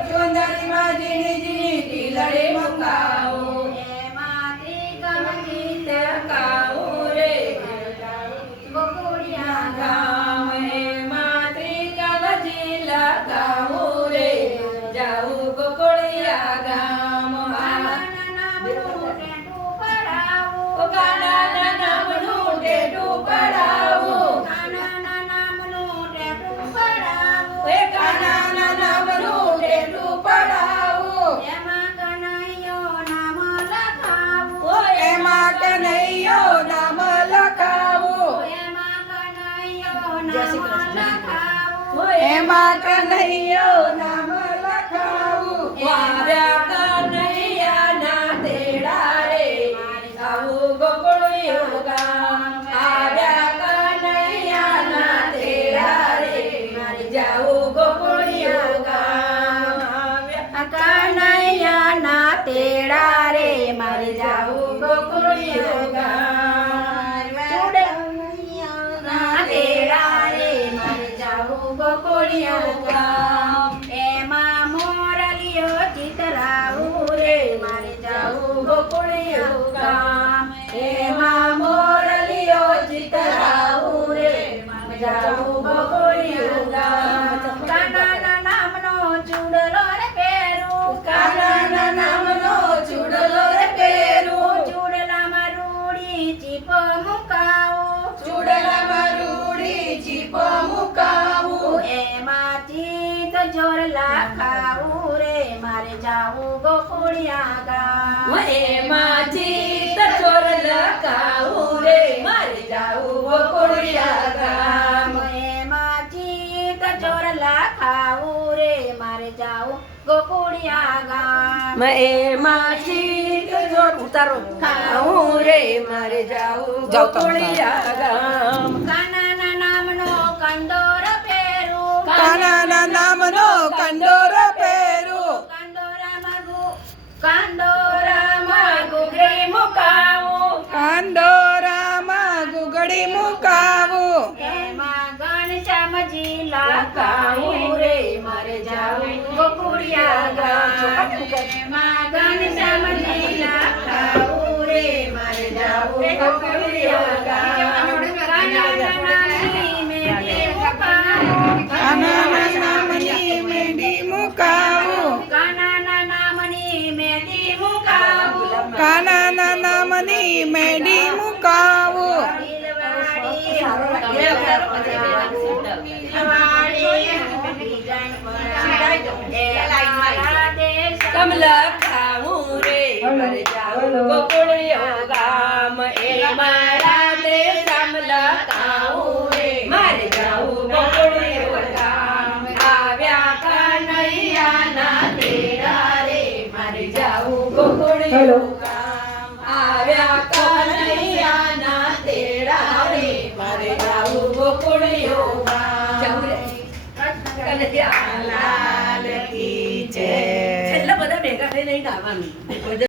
ચોંદડીમાં ઝીણી ઝીણી ટીલડી મુકાવું એમાંથી ગમતી લગાવું રે ગોકુળિયા ગામ એમાં ત્રિકમજી લગાવું રે જાવું ગોકુળિયા ગામ કાનાના નામનું ટેટું પડાવું કાનાના નામનું ટેટું પડાવું કાનાના નામનું ટેટું પડાવું એ કાનાના નામનું ટેટું પડાવું એમાં કનૈયો નામ લખાવું ઓ એમાં કનૈયો નામ લખાવું એમાં કનૈયો નામ લખાવું ઓ એમાં કનૈયો નામ લખાવું આવ્યા કનૈયાના તેડા રે આવું ગોકુળિયું ગામ આવ્યા કનૈયાના તેડા રે જાવું ગોકુળિયું ગામ આવ્યા કનૈયાના તેડા રે મારે જાવું ગોકુળિયું ગામ ચૂડૈયાના તેડા રે મારે જાવું ગોકુળિયું ગામ એમાં મોરલીઓ ચિતરાવું રે મારે જાવું ગોકુળિયું ગામ એમાં મોરલીઓ ચિતરાવું રે જાવું ગોકુળિયું ગામ કાનાના નામનો ચૂડલો રે પહેરું કાનાના નામનો ચૂડલો રે પહેરું ચૂડલામાં રૂડી ચીપો મુકાવું ચૂડલામાં રૂડી ચીપો મુકાવું એમાં ચિત જોરલા ખાવું રે મારે જાવું ગોકુળિયા ગામ એમાં ચિત ચોર લગાવું રે મારે જાવું ગોકુળિયા ગામ એમાં ચિત જોરલા ખાવું રે મારે જાવું ગોકુળિયા ગામ એમાં ચિત ચોર ઉતારો ખાવું રે મારે જાવું ગોકુળિયા ગામ કાનાના નામનો કંદોર પહેરું કાનાના નામનો કંદોર પહેરું કાંદોરામાં ઘૂઘરી મુકાવું કાંદોરામાં ગુગડી મુકાવું એમાં ઘનશ્યામજી લખાવું રે મારે જાવું ગોકુળિયા ગામ એમાં ઘનશ્યામજી લખાવું રે મારે જાવું ગોકુળિયા ગામ કાનાના નામની મેડી મુકાવું કાનાના નામની મેદી મુકાવું કાનાના નામની મેડી મુકાવું કમલા ખાવું રે મારે જાવું ગોકુળિયું ગામ એ મારા દેશ કમલા ખાવું રે મારે જાવું ગોકુળિયું ગામ આવ્યા કનૈયાના તેડા રે મારે જાવું ગોકુળિયું ગામ આવ્યા કનૈયાના તેડા રે મારે જાવું ગોકુળિયું ગામ કનૈયા લાલ કી જય. છેલ્લે બધા ભેગા થઈને ગાવાનું.